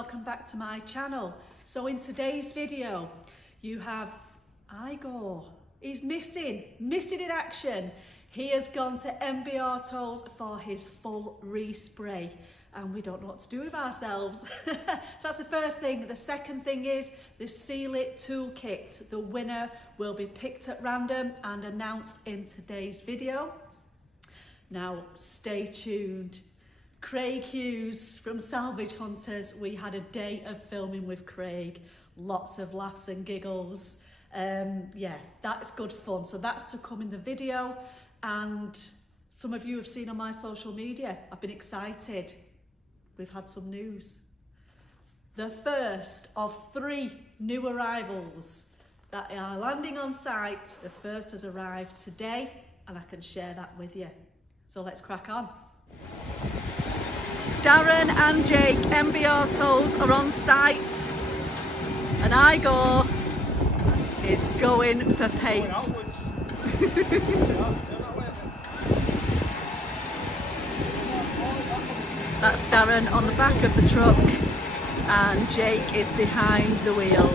welcome back to my channel. So in today's video you have Igor. He's missing in action. He has gone to MB Autos for his full respray and we don't know what to do with ourselves. So that's the first thing. The second thing is the Seal It toolkit. The winner will be picked at random and announced in today's video. Now stay tuned. Craig Hughes from Salvage Hunters. We had a day of filming with Craig. Lots of laughs and giggles. Yeah, that's good fun. So that's to come in the video. And some of you have seen on my social media. I've been excited. We've had some news. The first of 3 new arrivals that are landing on site. The first has arrived today and I can share that with you. So let's crack on. Darren and Jake, MB Autos, are on site and Igor is going for paint. That's Darren on the back of the truck and Jake is behind the wheel.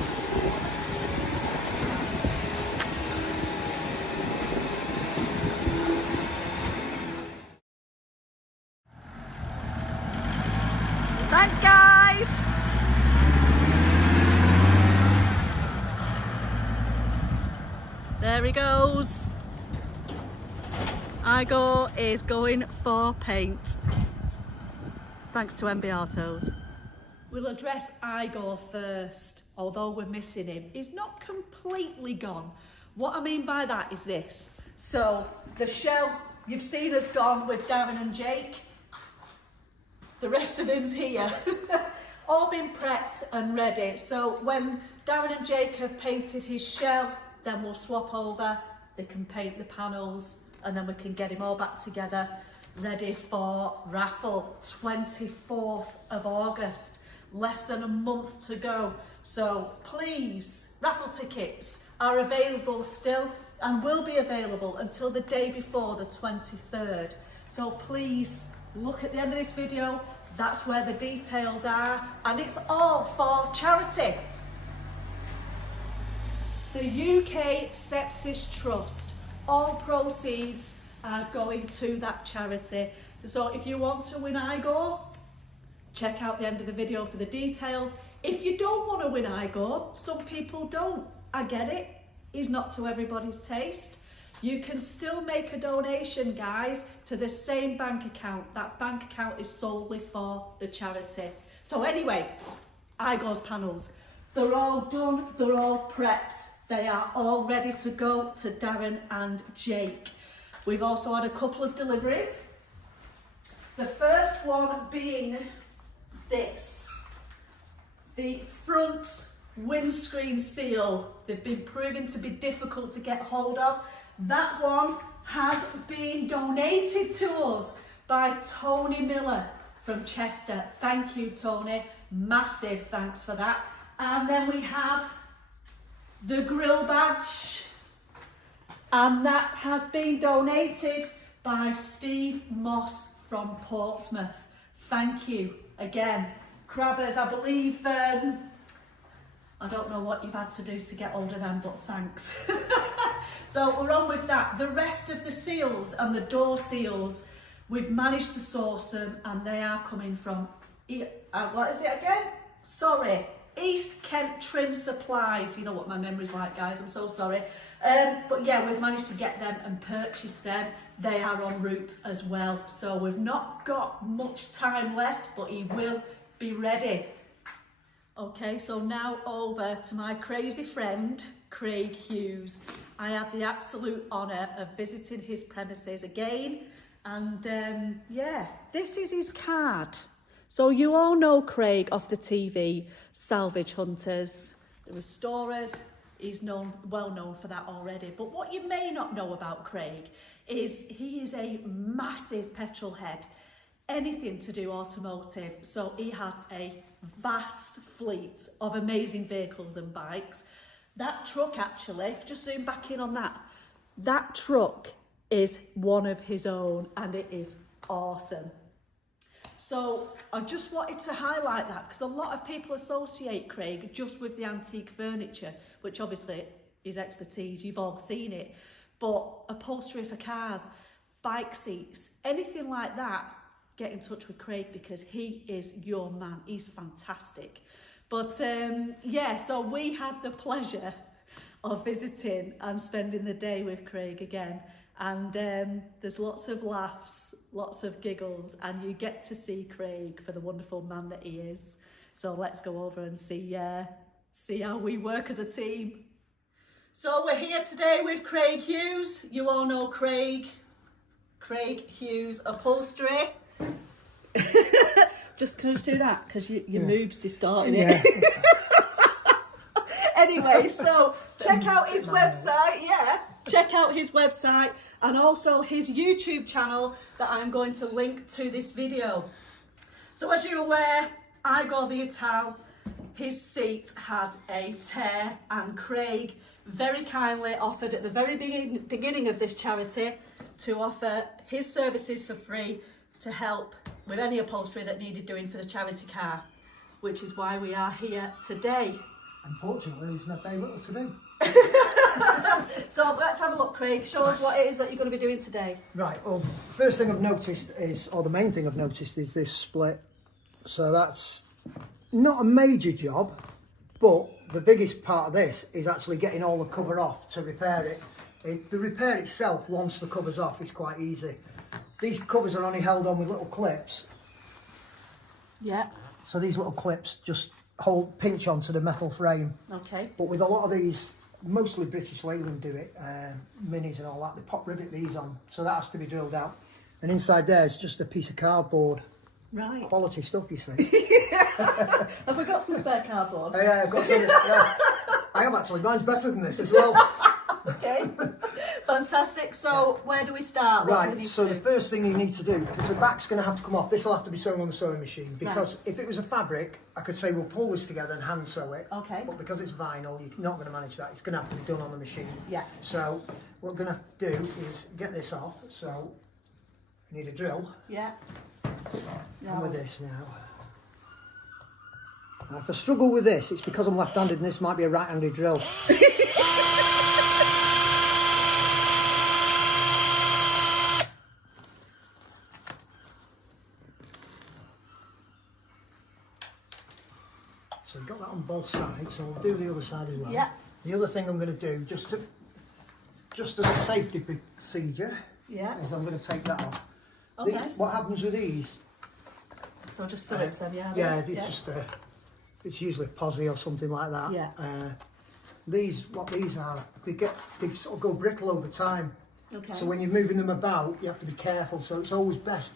Thanks guys! There he goes. Igor is going for paint. Thanks to MB Autos. We'll address Igor first, although we're missing him. He's not completely gone. What I mean by that is this. So the shell you've seen has gone with Darren and Jake. The rest of him's here. All been prepped and ready. So when Darren and Jake have painted his shell, then we'll swap over. They can paint the panels and then we can get him all back together, ready for raffle. 24th of August, less than a month to go. So please, raffle tickets are available still and will be available until the day before, the 23rd. So please, look at the end of this video, that's where the details are, and it's all for charity. The UK Sepsis Trust, all proceeds are going to that charity. So if you want to win Igor, check out the end of the video for the details. If you don't want to win Igor, some people don't, I get it, he's not to everybody's taste. You can still make a donation, guys, to the same bank account. That bank account is solely for the charity. So anyway, Igor's panels, they're all done, they're all prepped. They are all ready to go to Darren and Jake. We've also had a couple of deliveries. The first one being this, the front windscreen seal. They've been proven to be difficult to get hold of. That one has been donated to us by Tony Miller from Chester. Thank you, Tony. Massive thanks for that. And then we have the grill badge, and that has been donated by Steve Moss from Portsmouth. Thank you again. Crabbers, I believe, I don't know what you've had to do to get hold of them, but thanks. So we're on with that. The rest of the seals and the door seals, we've managed to source them and they are coming from, what is it again? Sorry, East Kent Trim Supplies. You know what my memory's like, guys, I'm so sorry. But yeah, we've managed to get them and purchase them. They are en route as well. So we've not got much time left, but he will be ready. Okay, so now over to my crazy friend, Craig Hughes. I had the absolute honour of visiting his premises again. And yeah, this is his card. So you all know Craig off the TV, Salvage Hunters, the restorers. He's well known for that already. But what you may not know about Craig is he is a massive petrol head. Anything to do automotive. So he has a vast fleet of amazing vehicles and bikes. That truck actually, just zoom back in on that, that truck is one of his own and it is awesome. So I just wanted to highlight that because a lot of people associate Craig just with the antique furniture, which obviously is expertise, you've all seen it, but upholstery for cars, bike seats, anything like that, get in touch with Craig because he is your man. He's fantastic. But yeah, so we had the pleasure of visiting and spending the day with Craig again. And there's lots of laughs, lots of giggles, and you get to see Craig for the wonderful man that he is. So let's go over and see how we work as a team. So we're here today with Craig Hughes. You all know Craig Hughes Upholstery. Just can I just do that because your move's distorting it. Anyway, so check out his website. Check out his website and also his YouTube channel that I'm going to link to this video. So as you're aware, I go the Ital. His seat has a tear, and Craig very kindly offered at the very beginning of this charity to offer his services for free to help with any upholstery that needed doing for the charity car, which is why we are here today. Unfortunately, there's not very little to do. So let's have a look, Craig. Show us what it is that you're going to be doing today. Right, well, first thing I've noticed is, or the main thing I've noticed is this split. So that's not a major job, but the biggest part of this is actually getting all the cover off to repair it. The repair itself, once the cover's off, is quite easy. These covers are only held on with little clips. Yeah. So these little clips just pinch onto the metal frame. Okay. But with a lot of these, mostly British Leyland do it, minis and all that, they pop rivet these on, so that has to be drilled out. And inside there is just a piece of cardboard. Right. Quality stuff, you see. Have we got some spare cardboard? Yeah, I've got some. Yeah. I have actually. Mine's better than this as well. Okay. Fantastic. So where do we start? Right, so the first thing you need to do, because the back's going to have to come off, this will have to be sewn on the sewing machine, because if it was a fabric, I could say we'll pull this together and hand sew it. Okay. But because it's vinyl, you're not going to manage that. It's going to have to be done on the machine. Yeah. So what we're going to do is get this off. So I need a drill. Yeah. And with this now. Now, if I struggle with this, it's because I'm left-handed and this might be a right-handed drill. So we've got that on both sides, so we'll do the other side as well. Yeah. The other thing I'm going to do, just as a safety procedure, is I'm going to take that off. Okay. What happens with these? So just Phillips then, yeah? Yeah, it's usually posi or something like that. Yeah. What these are, they sort of go brittle over time. Okay. So when you're moving them about, you have to be careful. So it's always best.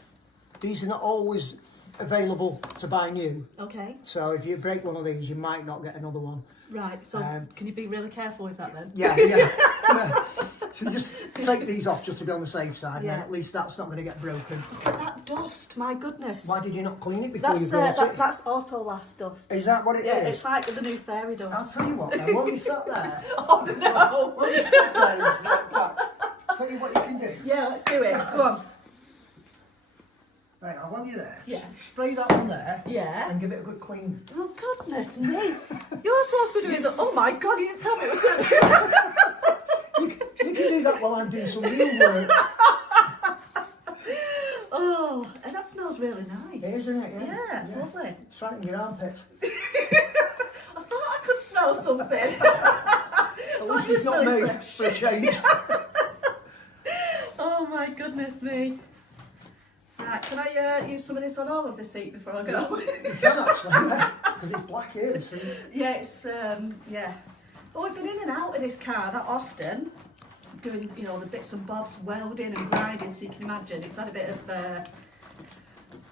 These are not always available to buy new. Okay. So if you break one of these, you might not get another one. Right. So can you be really careful with that then? Yeah. So just take these off just to be on the safe side, and then at least that's not going to get broken. Look at that dust, my goodness. Why did you not clean it before you brought it? That's Auto Lass dust. Is that what it is? Yeah, it's like the new fairy dust. I'll tell you what then, while you sat there... Oh no! While you sat there, I'll tell you what you can do. Yeah, let's do it. Go on. Right, I want you there. Yeah. Spray that on there. Yeah. And give it a good clean. Oh goodness me! You're supposed to be doing that. Oh my god! You didn't tell me it was going to do that. You can do that while I'm doing some real work. Oh, and that smells really nice. It is, isn't it? Yeah, it's lovely. It's right in your armpits. I thought I could smell something. At least it's not me, for a change. Oh my goodness me. Right, can I use some of this on all of the seat before I go? You can actually, because it's black here, the seat. Yeah, it's, yeah. But we've been in and out of this car that often, doing, you know, the bits and bobs, welding and grinding, so you can imagine it's had a bit of,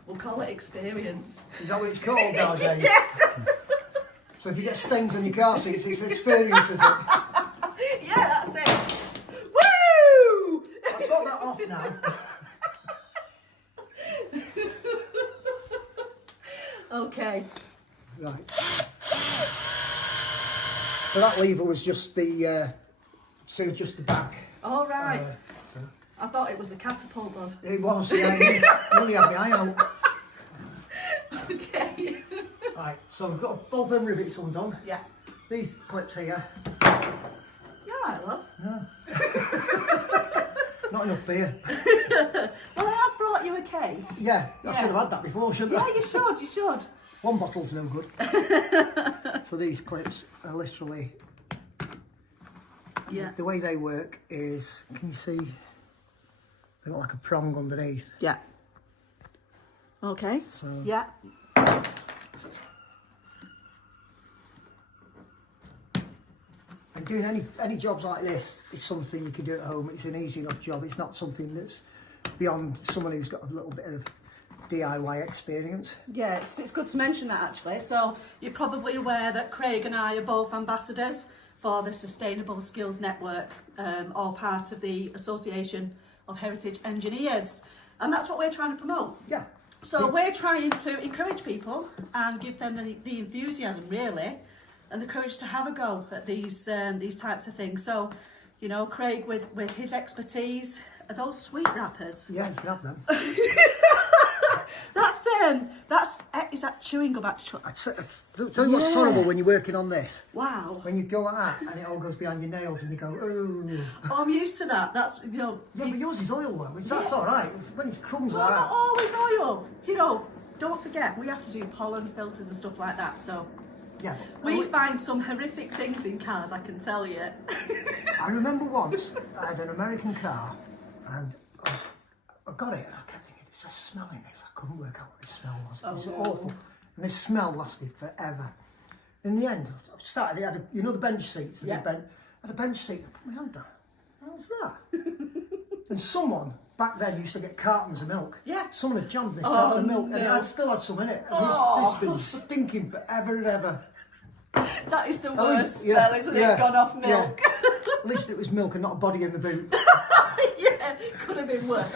we'll call it experience. Is that what it's called nowadays? Yeah. So if you get stains on your car seats, it's experience, is it? Yeah, that's it. Woo! I've got that off now. Okay. Right. So that lever was just the, just the back. Oh right. I thought it was the catapult one. It was, yeah. You only had my eye out. Right, so we've got both them rivets undone. Yeah. These clips here. You're right, love. No. Not enough beer. Well, I have brought you a case. Yeah, I should have had that before, shouldn't I? Yeah, you should. One bottle's no good. So these clips are literally, the way they work is, can you see, they've got like a prong underneath. Yeah. Okay. So, yeah. and doing any jobs like this is something you can do at home. It's an easy enough job. It's not something that's beyond someone who's got a little bit of DIY experience. Yeah, it's good to mention that actually. So you're probably aware that Craig and I are both ambassadors for the Sustainable Skills Network, all part of the Association of Heritage Engineers. And that's what we're trying to promote. Yeah. So we're trying to encourage people and give them the enthusiasm really, and the courage to have a go at these types of things. So, you know, Craig with his expertise, are those sweet wrappers? Yeah, you can have them. Is that chewing gum actually? Tell you what's horrible when you're working on this. Wow. When you go like that and it all goes behind your nails and you go, oh. Oh, I'm used to that. That's, you know. Yeah, but yours is oil though. That's all right. When it's crumbs like Not that. always oil. You know, don't forget, we have to do pollen filters and stuff like that. So Yeah. we find some horrific things in cars, I can tell you. I remember once I had an American car and I got it and I kept thinking, there's a smell in this. I couldn't work out what this smell was. It was awful. And this smell lasted forever. In the end, I started, it had you know the bench seats? I had a bench seat. I put my hand down. What was that? And someone back then used to get cartons of milk. Yeah. Someone had jammed this carton of milk and it still had some in it. And this has been stinking forever and ever. That is the worst smell, isn't it? Gone off milk. Yeah. At least it was milk and not a body in the boot. Yeah, could have been worse.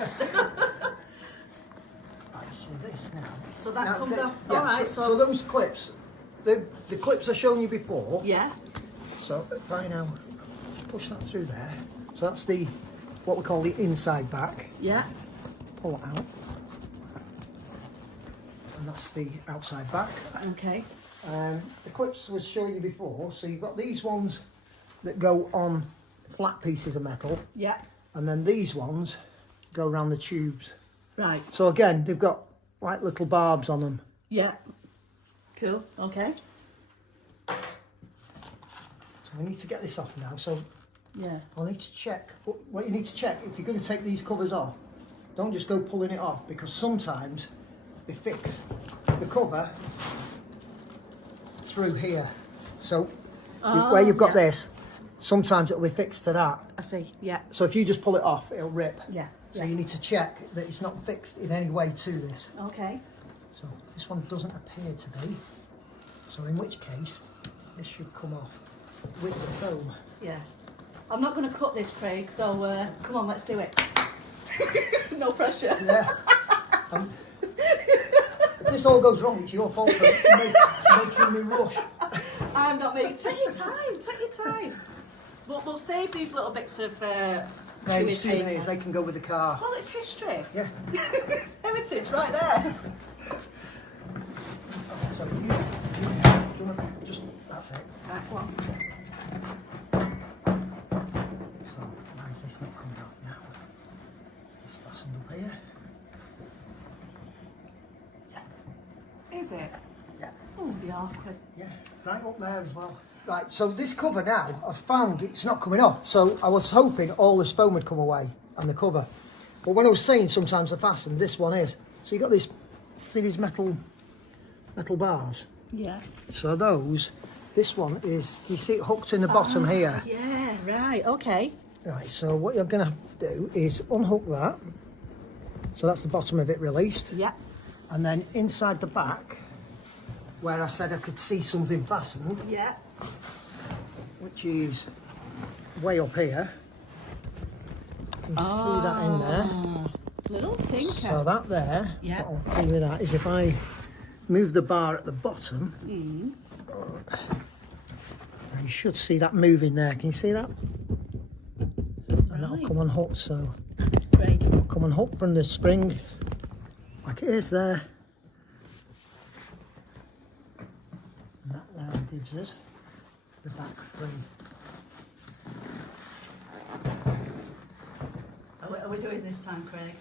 This now. So that comes off. Yeah, all right. So those clips, the clips I shown you before. Yeah. So if I now push that through there. So that's what we call the inside back. Yeah. Pull it out. And that's the outside back. Okay. The clips I was showing you before. So you've got these ones that go on flat pieces of metal. Yeah. And then these ones go around the tubes. Right. So again, they've got like little barbs on them. Yeah. Cool. Okay. So we need to get this off now. So yeah, I'll need to check. What you need to check, if you're going to take these covers off, don't just go pulling it off, because sometimes they fix the cover through here. So where you've got this, sometimes it'll be fixed to that. I see. Yeah. So if you just pull it off, it'll rip. Yeah. So you need to check that it's not fixed in any way to this. Okay. So this one doesn't appear to be. So in which case, this should come off with the foam. Yeah. I'm not going to cut this, Craig, so come on, let's do it. No pressure. Yeah. If this all goes wrong, it's your fault for making me rush. I'm not making... Take your time. We'll save these little bits of... These souvenirs, they can go with the car. Well, it's history. Yeah. It's heritage right there. So you just, that's it. Right, what? So why is this not coming off now? It's fastened up here. Yeah. Is it? Yeah. Oh, it'll be awkward. Yeah, right up there as well. Right, so this cover now, I've found it's not coming off. So I was hoping all this foam would come away and the cover. But when I was saying sometimes they're fastened, this one is. So you've got this, see these metal bars? Yeah. So this one is, you see it hooked in the bottom here? Yeah, right, okay. Right, so what you're going to have to do is unhook that. So that's the bottom of it released. Yeah. And then inside the back, where I said I could see something fastened. Yeah. Which is way up here. You can see that in there. Little tinker. So that there, yeah. what I'll do with that is if I move the bar at the bottom, you should see that moving there. Can you see that? And that'll come unhooked, so great. it'll come unhooked from the spring, like it is there. gives us the back free. Are we doing this time, Craig?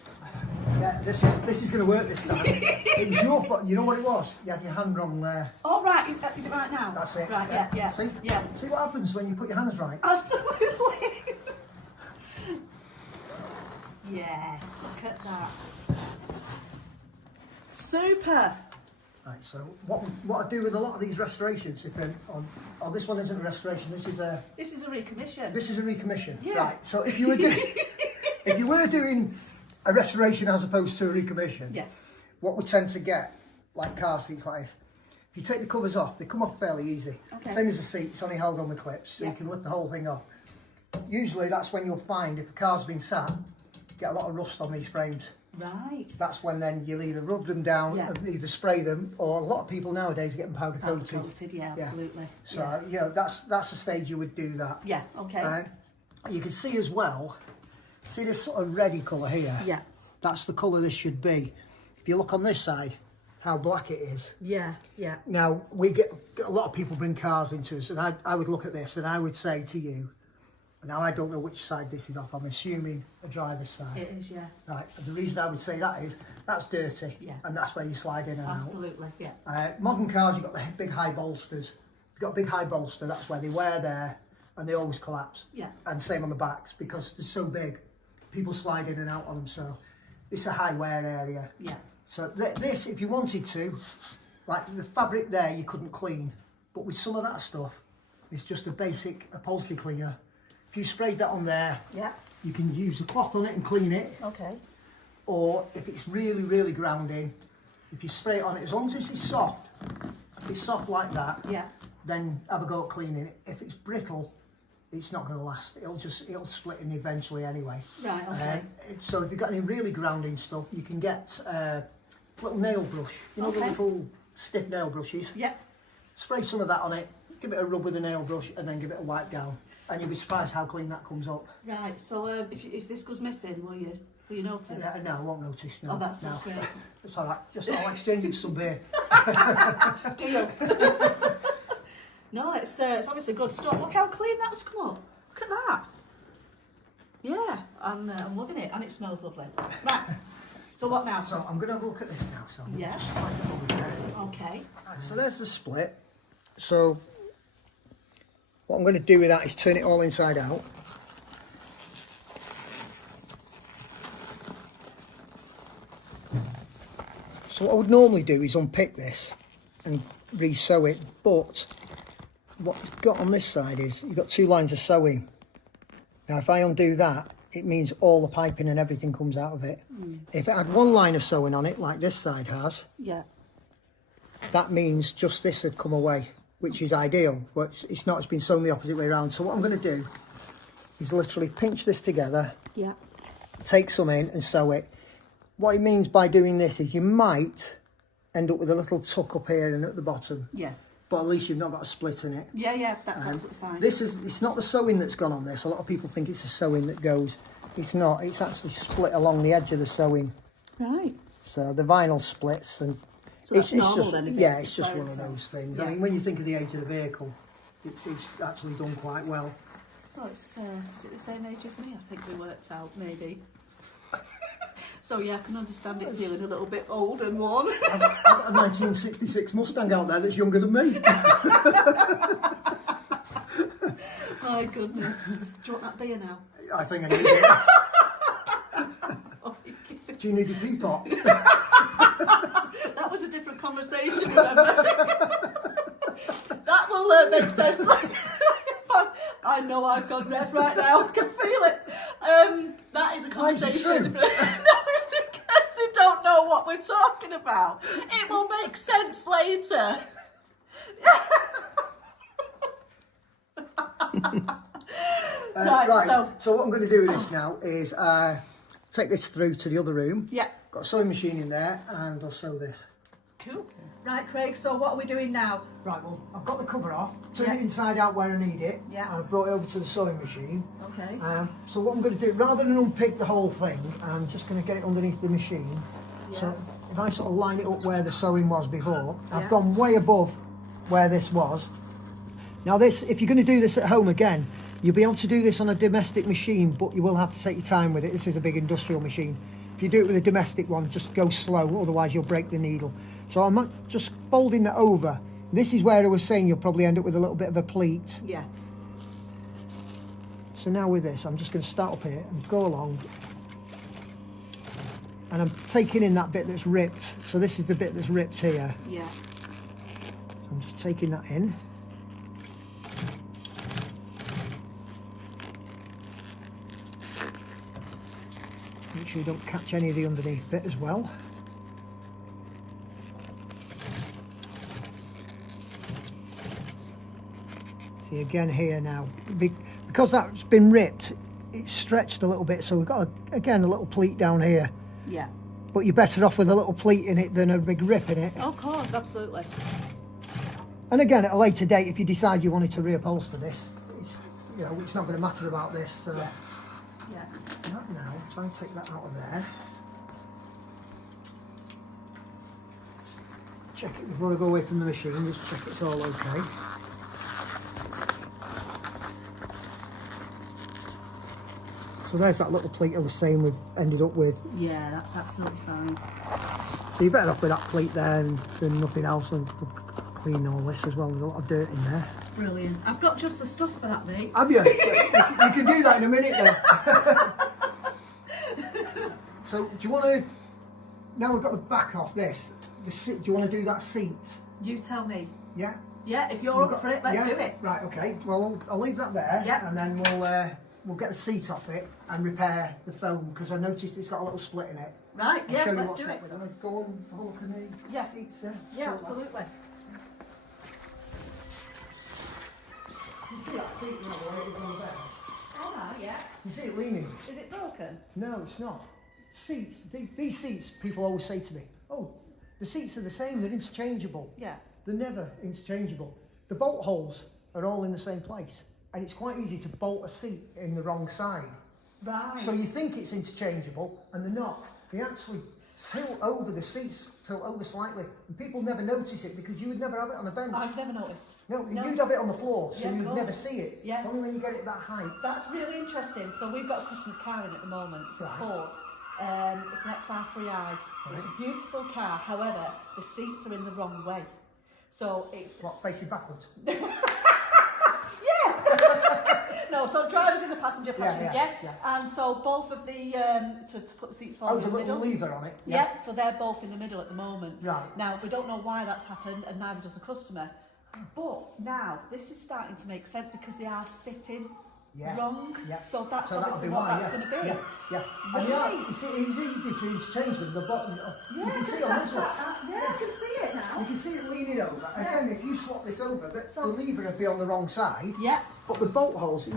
Yeah, this is going to work this time. It was your fault. You know what it was? You had your hand wrong there. Oh, right. Is it right now? That's it. Right, yeah. See? Yeah. See what happens when you put your hands right? Absolutely. Yes, look at that. Super. Right, so what I do with a lot of these restorations, if oh, this one isn't a restoration, this is a recommission. This is a recommission. Yeah. Right, so if you were doing a restoration as opposed to a recommission, yes, what we tend to get, like car seats like this, if you take the covers off, they come off fairly easy. Okay. Same as a seat, it's only held on with clips, so you can lift the whole thing off. Usually that's when you'll find, if a car's been sat, you get a lot of rust on these frames. Right. That's when then you'll either rub them down, either spray them, or a lot of people nowadays are getting powder coated. Powder coated, yeah, absolutely. So, you know, that's the stage you would do that. Yeah, okay. You can see as well, see this sort of reddy colour here? Yeah. That's the colour this should be. If you look on this side, how black it is. Yeah, yeah. Now, we get a lot of people bring cars into us, and I would look at this and I would say to you, now I don't know which side this is off, I'm assuming a driver's side. It is, yeah. Right, and the reason I would say that is, that's dirty, and that's where you slide in and Absolutely, yeah. modern cars, you've got the big high bolsters. You've got a big high bolster, that's where they wear there, and they always collapse. Yeah. And same on the backs, because they're so big, people slide in and out on them, so it's a high wear area. Yeah. So this, if you wanted to, like the fabric there, you couldn't clean, but with some of that stuff, it's just a basic upholstery cleaner. If you sprayed that on there, you can use a cloth on it and clean it. Okay. Or if it's really, really grounding, if you spray it on it, as long as this is soft, if it's soft like that, then have a go at cleaning it. If it's brittle, it's not going to last. It'll split in eventually anyway. Right, okay. So if you've got any really grounding stuff, you can get a little nail brush. You know the little stiff nail brushes? Yeah. Spray some of that on it, give it a rub with a nail brush, and then give it a wipe down. And you'll be surprised how clean that comes up. Right, so if this goes missing, will you notice? No, I won't notice, no. Oh, that's great. It's all right, I'll exchange you for some beer. Deal. No, it's obviously good stuff. Look how clean that has come up. Look at that. Yeah, I'm loving it, and it smells lovely. Right, so what now? So I'm going to have a look at this now. So I'm Yeah. just slide it over there. Okay. Right, so there's the split. So what I'm going to do with that is turn it all inside out. So what I would normally do is unpick this and re-sew it, but what you've got on this side is you've got two lines of sewing. Now if I undo that, it means all the piping and everything comes out of it. If it had one line of sewing on it, like this side has, that means just this had come away, which is ideal, but it's not, it's been sewn the opposite way around. So what I'm going to do is literally pinch this together, take some in and sew it. What it means by doing this is you might end up with a little tuck up here and at the bottom. Yeah. But at least you've not got a split in it. Yeah, that's absolutely fine. It's not the sewing that's gone on this. A lot of people think it's a sewing that goes. It's not. It's actually split along the edge of the sewing. Right. So the vinyl splits, and so that's normal then, is it? Yeah, it's just one of those things. Yeah. I mean, when you think of the age of the vehicle, it's actually done quite well. Oh, is it the same age as me? I think we worked out, maybe. So yeah, I can understand it feeling a little bit old and worn. I've got a 1966 Mustang out there that's younger than me. My goodness. Do you want that beer now? I think I need it. Oh, do you need a teapot? That was a different conversation, remember? That will make sense. I know I've gone red right now. I can feel it. That is a conversation. No, it's because they don't know what we're talking about. It will make sense later. Right. So what I'm going to do with this now is take this through to the other room. Yeah. Got a sewing machine in there, and I'll sew this. Cool. Right, Craig, so what are we doing now? Right, well, I've got the cover off, turn it inside out where I need it, and I've brought it over to the sewing machine. Okay. So what I'm going to do, rather than unpick the whole thing, I'm just going to get it underneath the machine. So if I sort of line it up where the sewing was before, I've gone way above where this was, Now this, if you're going to do this at home again, you'll be able to do this on a domestic machine, but you will have to take your time with it. This is a big industrial machine. If you do it with a domestic one, just go slow, otherwise you'll break the needle. So I'm just folding that over. This is where I was saying you'll probably end up with a little bit of a pleat. Yeah. So now with this, I'm just going to start up here and go along. And I'm taking in that bit that's ripped. So this is the bit that's ripped here. Yeah. I'm just taking that in. Make sure you don't catch any of the underneath bit as well. See again here now, because that's been ripped, it's stretched a little bit, so we've got again a little pleat down here. Yeah. But you're better off with a little pleat in it than a big rip in it. Of course, absolutely. And again, at a later date, if you decide you wanted to reupholster this, it's not going to matter about this. So Yeah. That now, try and take that out of there. Check it before I go away from the machine, just check it's all okay. So there's that little pleat I was saying we've ended up with. Yeah, that's absolutely fine. So you're better off with that pleat there than nothing else, and clean all this as well. There's a lot of dirt in there. Brilliant. I've got just the stuff for that, mate. Have you? You can do that in a minute then. So do you want to, now we've got the back off this, do you want to do that seat? You tell me. Yeah? Yeah, if you're up for it, let's do it. Right, okay. Well, I'll leave that there, and then we'll get the seat off it and repair the foam, because I noticed it's got a little split in it. Right, I'll show you let's what's do what it. with it. I'm going to go and have a look at the seats. Yeah, absolutely. You can see that seat now, the way it is on the bed. Oh, no, yeah. You see it leaning? Is it broken? No, it's not. Seats, these seats, people always say to me, oh, the seats are the same, they're interchangeable. Yeah. They're never interchangeable. The bolt holes are all in the same place, and it's quite easy to bolt a seat in the wrong side. Right. So you think it's interchangeable, and they're not. They actually tilt over the seats, tilt over slightly, and people never notice it because you would never have it on a bench. I've never noticed. No, you'd have it on the floor, so Yeah, you'd never see it. Yeah. It's only when you get it that height. That's really interesting. So we've got a customer's car in at the moment. It's a Ford. It's an XR3i. It's a beautiful car. However, the seats are in the wrong way. So it's... What, facing backwards? No, so driver's in the passenger, yeah. And so both of the, to put the seats forward in the middle. Oh, the little lever on it? Yeah, so they're both in the middle at the moment. Right. Now, we don't know why that's happened, and neither does the customer. But now, this is starting to make sense because they are sitting wrong. Yeah. So that's obviously what that's going to be. Yeah. Right. And it's easy to interchange them. The bottom, you can see on this one. Yeah, I can see it now. You can see it leaning over. Again, if you swap this over, the lever would be on the wrong side. Yeah. But the bolt holes,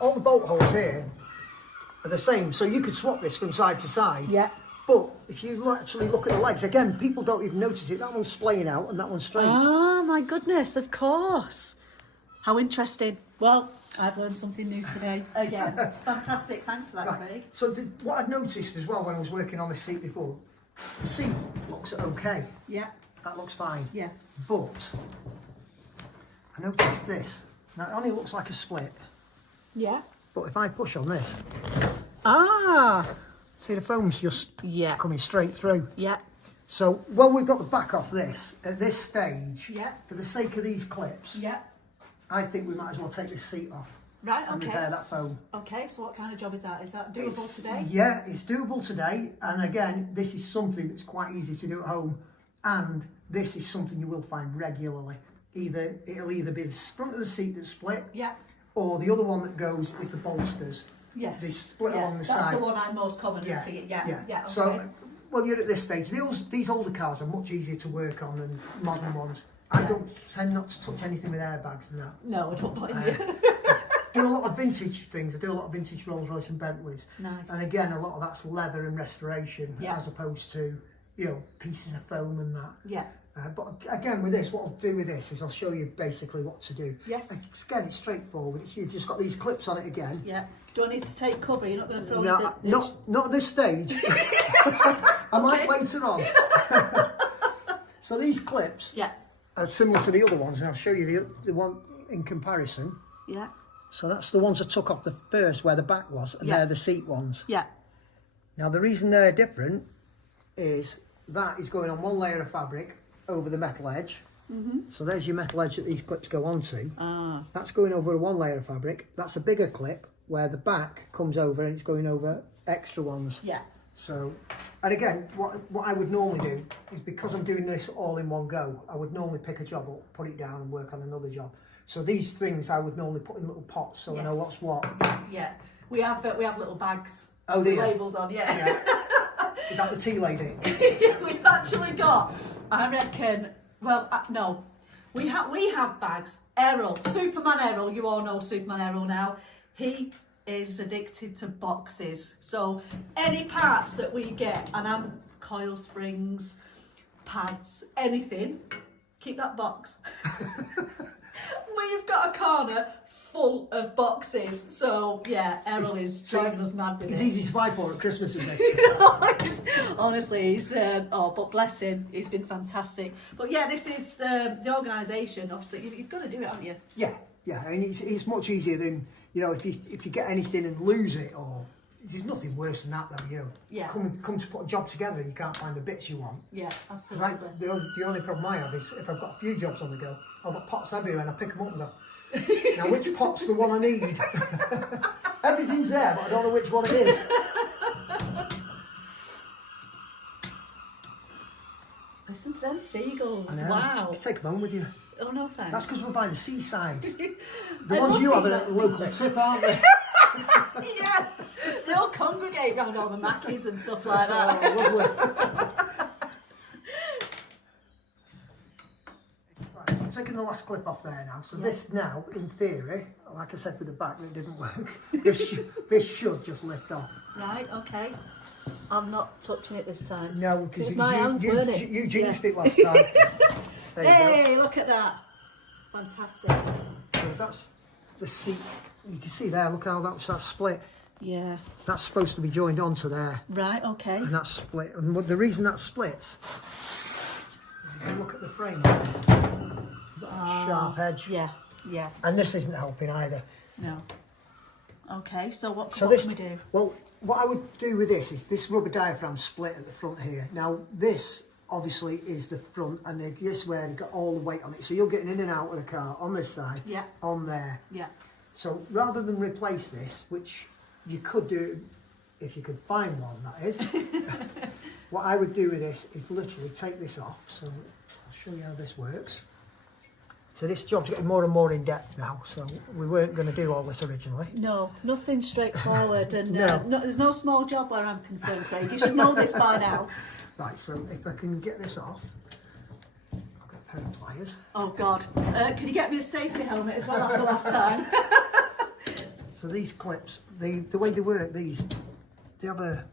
all the bolt holes here are the same. So you could swap this from side to side. Yeah. But if you actually look at the legs, again, people don't even notice it. That one's splaying out and that one's straight. Oh my goodness, of course. How interesting. Well, I've learned something new today. Again, fantastic. Thanks for that, Craig. So what I'd noticed as well when I was working on this seat before, the seat looks okay. Yeah. That looks fine. Yeah. But I noticed this. Now it only looks like a split. Yeah. But if I push on this, see the foam's just coming straight through. Yeah. So while we've got the back off this, at this stage, for the sake of these clips, I think we might as well take this seat off. Right, and repair that foam. Okay, so what kind of job is that? Is that doable today? Yeah, it's doable today. And again, this is something that's quite easy to do at home. And this is something you will find regularly. It'll either be the front of the seat that's split, or the other one that goes is the bolsters. Yes. They split along the side. That's the one I most commonly see. Yeah. Okay. So, well, you're at this stage. These older cars are much easier to work on than modern ones. I don't tend not to touch anything with airbags and that. No, I don't blame you. Do a lot of vintage things. I do a lot of vintage Rolls Royce and Bentleys. Nice. And again, a lot of that's leather and restoration, as opposed to, pieces of foam and that. Yeah. But again, with this, what I'll do with this is I'll show you basically what to do. Yes. Again, it's straightforward. You've just got these clips on it again. Yeah. Do I need to take cover? You're not going to throw not at this stage. I might later on. So these clips similar to the other ones, and I'll show you the one in comparison. Yeah. So that's the ones I took off the first where the back was, and they're the seat ones. Yeah. Now the reason they're different is that is going on one layer of fabric over the metal edge. So there's your metal edge that these clips go onto. That's going over one layer of fabric. That's a bigger clip where the back comes over and it's going over extra ones. Yeah. So, and again, what I would normally do is, because I'm doing this all in one go, I would normally pick a job up, put it down and work on another job. So these things I would normally put in little pots so I know what's what. Yeah, we have little bags. Oh dear. Labels on, yeah. Is that the tea lady? We've actually got, I reckon, well, no, we have bags. Errol, Superman Errol, you all know Superman Errol now. He is addicted to boxes. So any parts that we get, and I'm coil springs, pads, anything, keep that box. We've got a corner full of boxes. So yeah, Errol is driving us mad with it. He's easy to buy for at Christmas, isn't he? Honestly, he's but bless him, he's been fantastic. But yeah, this is the organisation. Obviously, you've got to do it, haven't you? Yeah. I mean, it's much easier than, you know, if you get anything and lose it, or there's nothing worse than that, though. You know, come to put a job together and you can't find the bits you want. Yeah, absolutely. Like, the only problem I have is if I've got a few jobs on the go, I've got pots everywhere and I pick them up and go, now which pot's the one I need? Everything's there, but I don't know which one it is. Listen to them seagulls. You Wow. can take them home with you. Oh no, thanks. That's because we're by the seaside. The ones you have are at the local tip, aren't they? Yeah, they all congregate round all the Mackies and stuff like that. Oh, lovely. Right, so I'm taking the last clip off there now. So this now, in theory, like I said with the back, that didn't work. This should just lift off. Right, okay. I'm not touching it this time. No, because it was my hands, weren't it? You jinxed it last time. Hey, look at that. Fantastic. So that's the seat. You can see there, look how that's split. Yeah. That's supposed to be joined onto there. Right, okay. And that's split. And the reason that splits is if you look at the frame, it's got a sharp edge. Yeah. And this isn't helping either. No. Okay, so what can we do? Well, what I would do with this is this rubber diaphragm split at the front here. Now, this obviously is the front, and this where you've got all the weight on it. So you're getting in and out of the car on this side, on there. Yeah. So rather than replace this, which you could do if you could find one, that is, what I would do with this is literally take this off. So I'll show you how this works. So this job's getting more and more in depth now, so we weren't going to do all this originally. No, nothing straightforward, and no, there's no small job where I'm concerned, Craig. You should know this by now. Right, so if I can get this off, I've got a pair of pliers. Oh God, can you get me a safety helmet as well after last time? So these clips, the way they work, they have a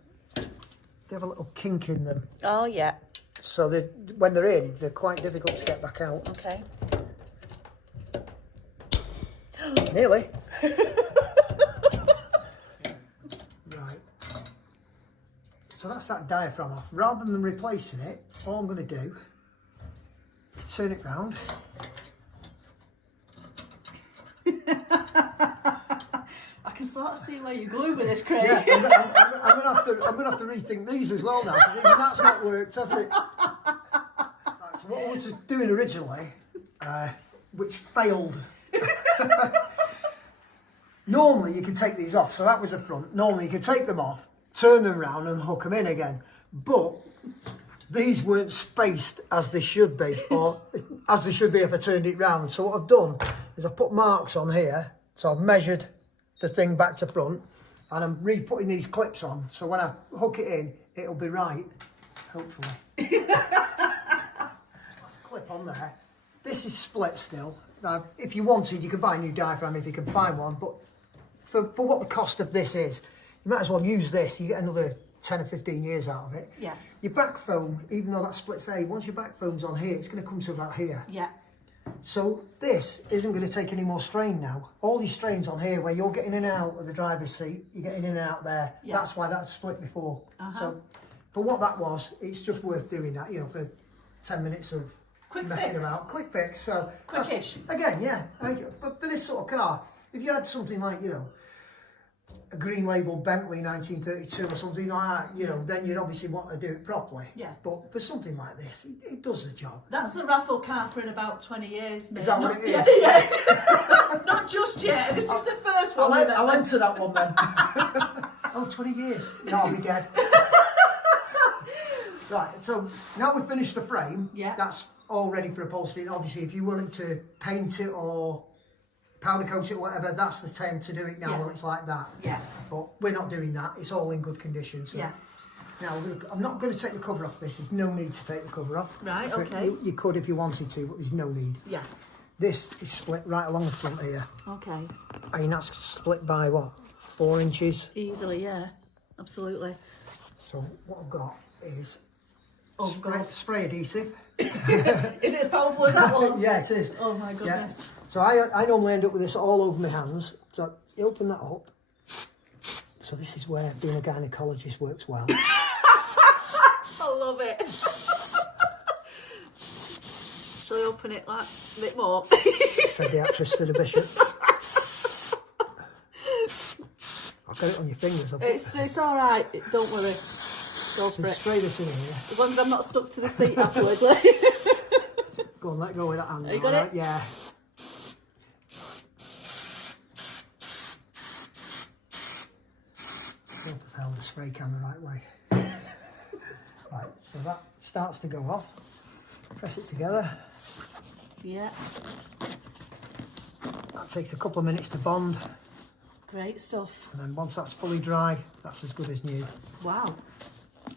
little kink in them. Oh yeah. So when they're in, they're quite difficult to get back out. Okay. Nearly. Right. So that's that diaphragm off. Rather than replacing it, all I'm going to do is turn it round. I can sort of see where you're going with this, Craig. Yeah, I'm going to have to rethink these as well now, because even that's not worked, has it? Right, so what I was doing originally, which failed. Normally you can take these off, so that was the front. Normally you can take them off, turn them round and hook them in again, but these weren't spaced as they should be, or as they should be if I turned it round. So what I've done is I've put marks on here, so I've measured the thing back to front, and I'm re-putting these clips on, so when I hook it in, it'll be right, hopefully. That's a clip on there. This is split still. Now, if you wanted, you can buy a new diaphragm if you can find one, but for what the cost of this is, you might as well use this. You get another 10 or 15 years out of it. Yeah. Your back foam, even though that splits there, once your back foam's on here, it's going to come to about here. Yeah. So this isn't going to take any more strain now. All these strains on here, where you're getting in and out of the driver's seat, you're getting in and out there. Yeah. That's why that's split before. So for what that was, it's just worth doing that, you know, for 10 minutes of messing fix. about. Quick fix. So Quickish. Again, yeah. But for this sort of car, if you had something like, you know, a green label Bentley 1932 or something like that, you know, then you'd obviously want to do it properly. Yeah. But for something like this, it does the job. That's the raffle car for in about 20 years, mate. Is that what it is? Yeah. Not just yet. This is the first one. I'll enter that one then. Oh, 20 years. No, I'll be dead. Right, so now we've finished the frame. Yeah. That's all ready for upholstery. Obviously, if you're willing to paint it or powder coat it or whatever, that's the time to do it now while it's like that. Yeah. But we're not doing that. It's all in good condition. So. Yeah. Now, I'm not going to take the cover off this. There's no need to take the cover off. Right, so okay. You could if you wanted to, but there's no need. Yeah. This is split right along the front here. Okay. I mean, that's split by what? 4 inches? Easily, yeah. Absolutely. So what I've got is spray adhesive. Is it as powerful as that one? Yeah, it is. Oh my goodness. Yeah. So I normally end up with this all over my hands. So you open that up. So this is where being a gynecologist works well. I love it. Shall I open it like a bit more? Said the actress to the bishop. I've got it on your fingers. It's all right. Don't worry. Go for it. Spray this in here. As long as I'm not stuck to the seat afterwards. Go on, let go with that hand. You got it? Yeah. Hope I've held the spray can the right way. Right, so that starts to go off. Press it together. Yeah. That takes a couple of minutes to bond. Great stuff. And then once that's fully dry, that's as good as new. Wow.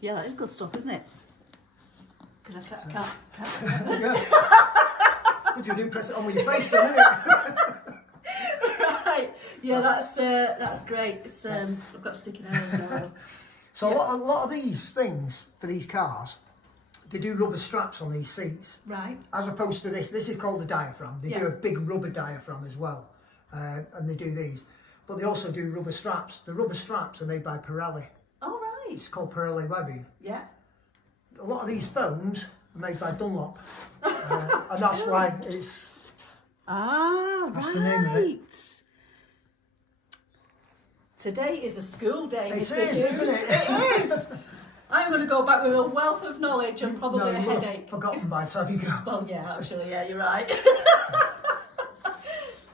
Yeah, that is good stuff, isn't it? Because I can't remember. Yeah. Good, you didn't press it on with your face then, isn't it? Right. Yeah, that's great. It's I've got sticky nose as well. So a lot of these things for these cars, they do rubber straps on these seats. Right. As opposed to this is called the diaphragm. They do a big rubber diaphragm as well, and they do these. But they also do rubber straps. The rubber straps are made by Pirelli. Oh, right. It's called Pirelli webbing. Yeah. A lot of these foams are made by Dunlop, and that's why it's. That's the name of it. Today is a school day, It Mr. is, Hughes. isn't it? It is. I'm going to go back with a wealth of knowledge and probably a you will have headache. forgotten by the time you go. Well, yeah, actually, yeah, you're right.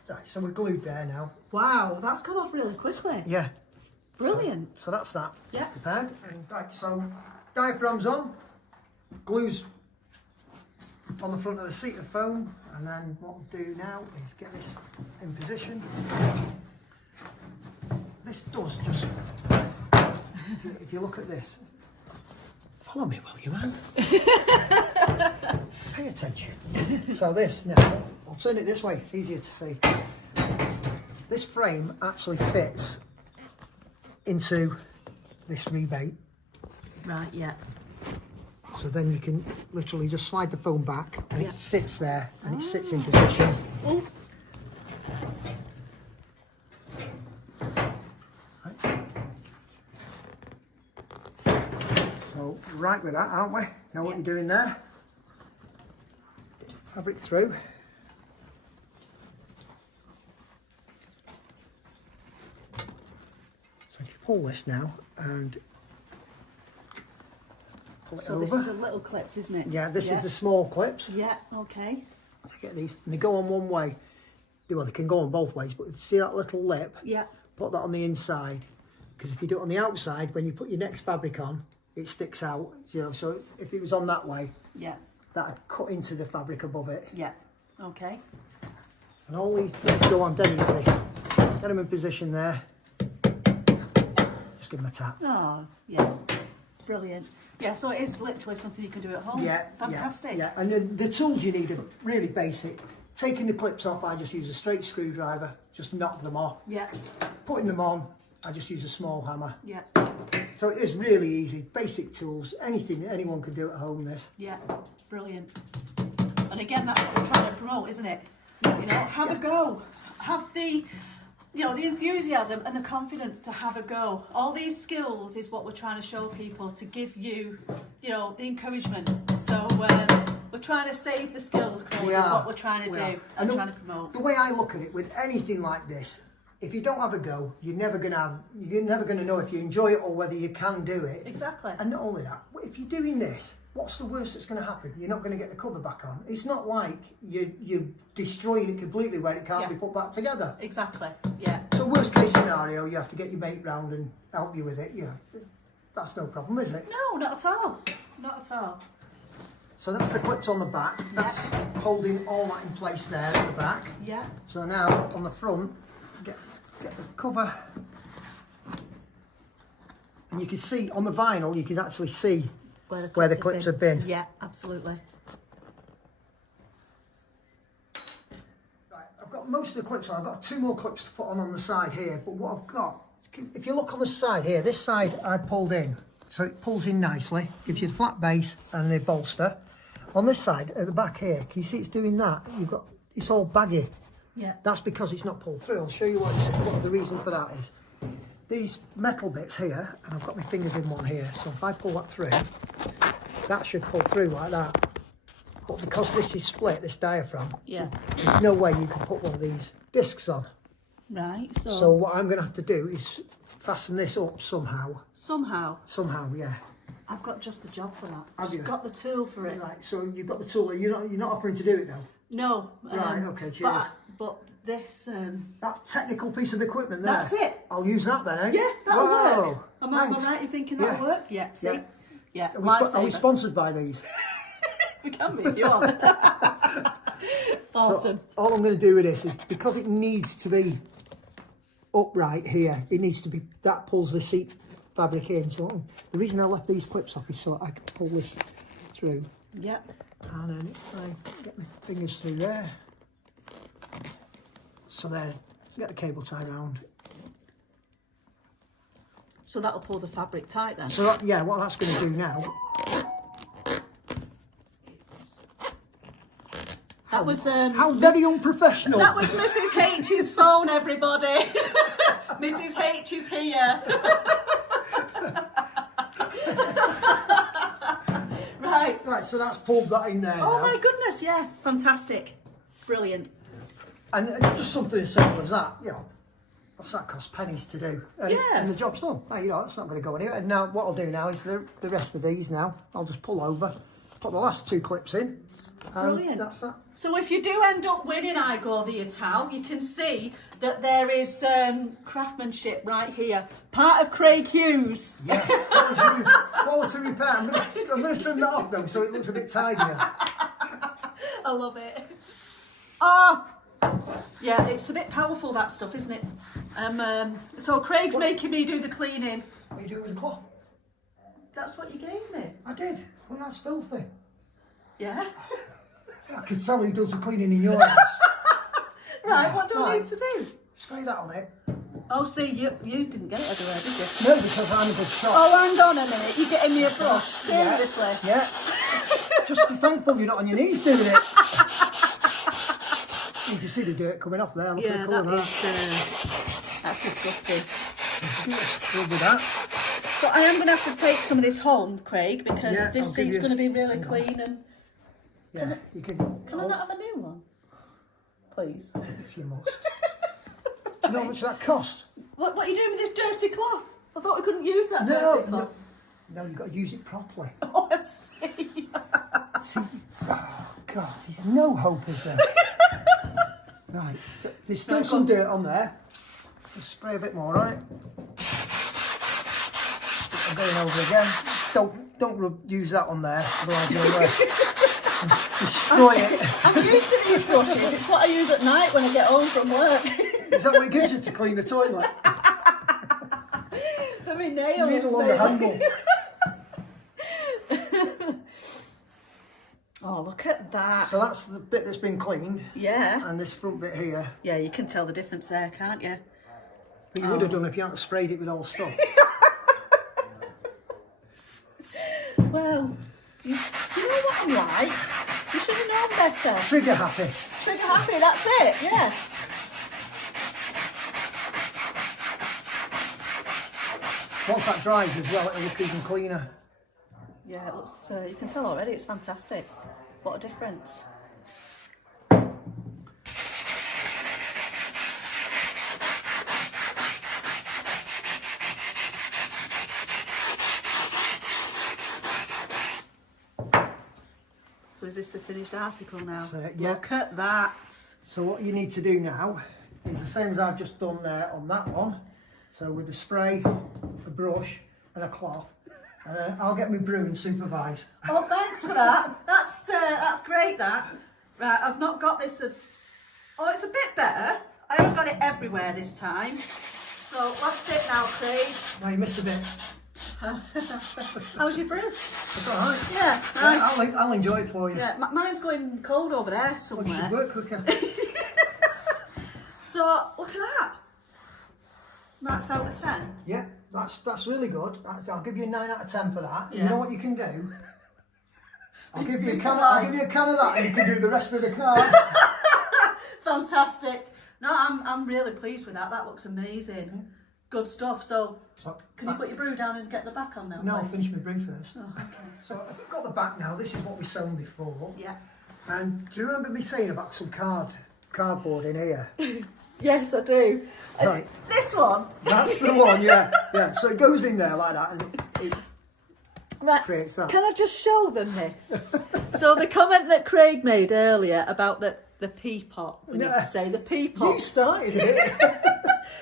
Right, so we're glued there now. Wow, that's come off really quickly. Yeah. Brilliant. So that's that. Yeah. Prepared. And right, so diaphragm's on, glue's on the front of the seat of foam, and then what we'll do now is get this in position. This does just, if you look at this, follow me, will you, man? Pay attention. So this now, I'll turn it this way, it's easier to see. This frame actually fits into this rebate. Right, yeah. So then you can literally just slide the foam back and it sits there and it sits in position. Oh. Right. So right with that, aren't we? Know what you're doing there. Fabric through. So if you pull this now and pull it So over. this is the little clips, isn't it? Yeah, this is the small clips. Yeah, okay. So get these, and they go on one way. Well, they can go on both ways, but see that little lip? Yeah. Put that on the inside, because if you do it on the outside, when you put your next fabric on, it sticks out. You know, so if it was on that way, that'd cut into the fabric above it. Yeah. Okay. And all these go on dead easy. Get them in position there. Just give them a tap. Oh, yeah. Brilliant. Yeah, so it is literally something you can do at home. Yeah. Fantastic. Yeah. And the tools you need are really basic. Taking the clips off, I just use a straight screwdriver, just knock them off. Yeah. Putting them on, I just use a small hammer. Yeah. So it is really easy, basic tools, anything anyone can do at home, this. Yeah. Brilliant. And again, that's what we're trying to promote, isn't it? You know, have a go. Have the, you know, the enthusiasm and the confidence to have a go. All these skills is what we're trying to show people, to give you, you know, the encouragement. So We're trying to save the skills, Craig, is what we're trying to do and trying to promote. The way I look at it with anything like this, if you don't have a go, you're never gonna know if you enjoy it or whether you can do it. Exactly. And not only that, if you're doing this, what's the worst that's going to happen? You're not going to get the cover back on. It's not like you're destroying it completely where it can't be put back together. Exactly. Yeah. So worst case scenario, you have to get your mate round and help you with it. You know, that's no problem, is it? No, not at all. Not at all. So that's the clips on the back. That's holding all that in place there at the back. Yeah. So now on the front, get the cover, and you can see on the vinyl, you can actually see where the clips have been. Yeah, absolutely. Right, I've got most of the clips on. I've got 2 more clips to put on the side here, but what I've got, if you look on the side here, this side I pulled in, so it pulls in nicely, gives you the flat base and the bolster. On this side, at the back here, can you see it's doing that? It's all baggy. Yeah. That's because it's not pulled through. I'll show you what the reason for that is. These metal bits here, and I've got my fingers in one here, so if I pull that through, that should pull through like that. But because this is split, this diaphragm, there's no way you can put one of these discs on. Right, so what I'm going to have to do is fasten this up somehow. Somehow, yeah. I've got just the job for that. Have you? I've got the tool for it. Right, so you've got the tool. You're not offering to do it though? No. Right, okay, cheers. But this... that technical piece of equipment there. That's it. I'll use that then, eh? Yeah, that'll work. Am I Thanks. right in thinking that'll work? Yeah, see? Yeah. Are we sponsored by these? We can be if you want. Awesome. So all I'm going to do with this is, because it needs to be upright here, it needs to be, that pulls the seat fabric in. So the reason I left these clips off is so I can pull this through. Yeah. And then I get my fingers through there. So there, get the cable tie round. So that'll pull the fabric tight then? So yeah, what that's going to do now... That was... how very unprofessional. That was Mrs. H's phone, everybody. Mrs. H is here. Right, so that's pulled that in there Oh now. my goodness, yeah. Fantastic. Brilliant. And just something as simple as that, you know, what's that cost? Pennies to do. And the job's done. You know, it's not going to go anywhere. And now what I'll do now is the rest of these now, I'll just pull over, put the last 2 clips in. Brilliant. That's that. So if you do end up winning I Go the Ital, you can see that there is craftsmanship right here. Part of Craig Hughes. Yeah, quality repair. I'm going to trim that off though, so it looks a bit tidier. I love it. Oh, yeah, it's a bit powerful, that stuff, isn't it? So Craig's making me do the cleaning. What are you doing with the cloth? That's what you gave me. I did. Well, that's filthy. Yeah. I can tell who does the cleaning in your house. Right, what do I need to do? Spray that on it. Oh, see, you didn't get it everywhere, did you? No, because I'm a good shot. Oh, hang on a minute. You're getting me a brush. Seriously? Yeah. Just be thankful you're not on your knees doing it. You can see the dirt coming off there. Look at the colour that's disgusting. Good with that. So I am going to have to take some of this home, Craig, because this I'll seat's going to be really clean. And yeah, you can. Can I not have a new one, please? If you must. Do you know how much that costs? What are you doing with this dirty cloth? I thought we couldn't use that dirty cloth. No, you've got to use it properly. Oh, I see. See, oh God, there's no hope, is there? Right, so there's still some dirt on there. Just spray a bit more on it. I'm going over again. Don't use that on there, otherwise you'll destroy it. I'm used to these brushes. It's what I use at night when I get home from work. Is that what it gives you to clean the toilet? For my nails. You need a longer handle. Oh, look at that. So that's the bit that's been cleaned. Yeah. And this front bit here. Yeah, you can tell the difference there, can't you? But you would have done if you hadn't sprayed it with all stuff. Well, you know what I'm like. You should have known better. Trigger happy. Trigger happy, that's it, yeah. Once that dries as well, it'll look even cleaner. Yeah, it looks, you can tell already, it's fantastic. What a difference. So is this the finished article now? Yeah. Look at that. So what you need to do now is the same as I've just done there on that one. So with the spray, a brush and a cloth, and I'll get my brew and supervise. Oh, thanks for that. That's great, that. Right, I've not got this. Oh, it's a bit better. I haven't got it everywhere this time. So last bit now, Craig. No, you missed a bit. How's your brew? It's all right. Yeah, nice. Yeah, I'll enjoy it for you. Yeah, mine's going cold over there Well, somewhere. you should work quicker. So look at that. Max out of 10. Yeah, that's really good. I'll give you a 9 out of 10 for that. Yeah. You know what you can do? I'll give you a can of that, and you can do the rest of the car. Fantastic. No, I'm really pleased with that. That looks amazing. Yeah. Good stuff. So can you that- put your brew down and get the back on now, No, I'll please? finish my brew first. Oh, okay. So I've got the back now. This is what we sewn before. Yeah. And do you remember me saying about some cardboard in here? Yes, I do. Right. This one. That's the one, yeah. Yeah. So it goes in there like that, and it Right. creates that. Can I just show them this? So the comment that Craig made earlier about the pea pot, we need to say the pea pot. You started it.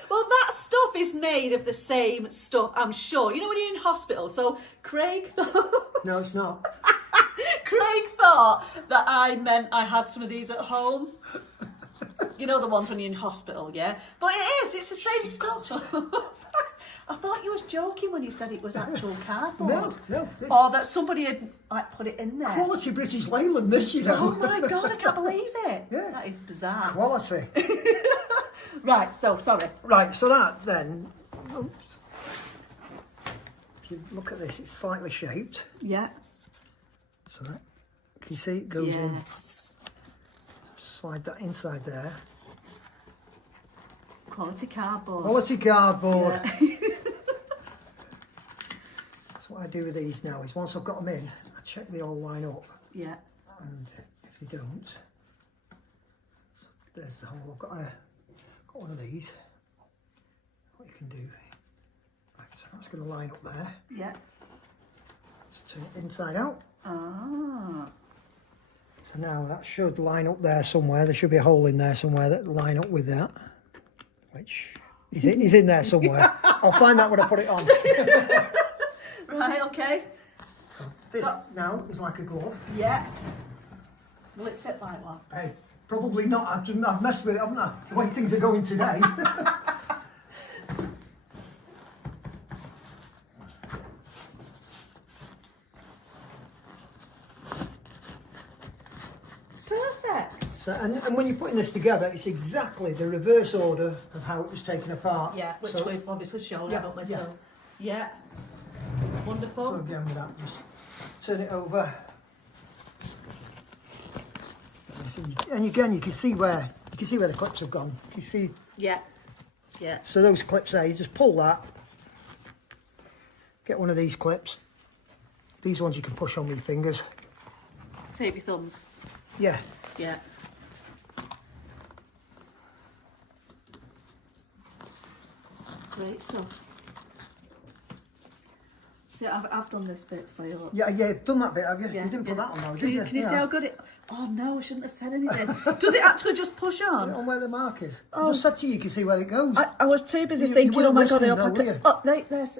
Well, that stuff is made of the same stuff, I'm sure. You know when you're in hospital, so Craig thought... No, it's not. Craig thought that I meant I had some of these at home. You know the ones when you're in hospital, yeah? But it is, it's the same stuff. I thought you was joking when you said it was actual cardboard. No. Or that somebody had like put it in there. Quality British Leyland, this, you know. Oh my God, I can't believe it. Yeah. That is bizarre. Quality. Right, so, sorry. Right, so that then, oops. If you look at this, it's slightly shaped. Yeah. So that, can you see it goes in? Yes. Slide that inside there. Quality cardboard. Quality cardboard. Yeah. That's what I do with these now, is once I've got them in, I check they all line up. Yeah. And if they don't, so there's the hole. I've got one of these. What you can do, right, so that's going to line up there. Yeah. So turn it inside out. Ah. So now that should line up there somewhere. There should be a hole in there somewhere that will line up with that. Which is in there somewhere. I'll find that when I put it on. Right, okay. So this now is like a glove. Yeah. Will it fit like one? Hey, probably not. I've messed with it, haven't I? The way things are going today. Perfect. So, and when you're putting this together, it's exactly the reverse order of how it was taken apart. Yeah, which so, we've obviously shown, yeah, haven't we? yeah. So, yeah. Wonderful. So again with that, just turn it over. And again, you can see where the clips have gone. You see. Yeah. Yeah. So those clips there, you just pull that. Get one of these clips. These ones you can push on with your fingers. Save your thumbs. Yeah. Yeah. Great stuff. See, I've done this bit for you. Yeah, you've done that bit, have you? Yeah, You didn't put yeah. that on now, did Can you? you see how good it... Oh no, I shouldn't have said anything. Does it actually just push Put it on? on where the mark is. Oh. I just said to you, you can see where it goes. I was too busy You thinking, oh weren't my God, I listening hope I though, were can... you? Oh, right, there's...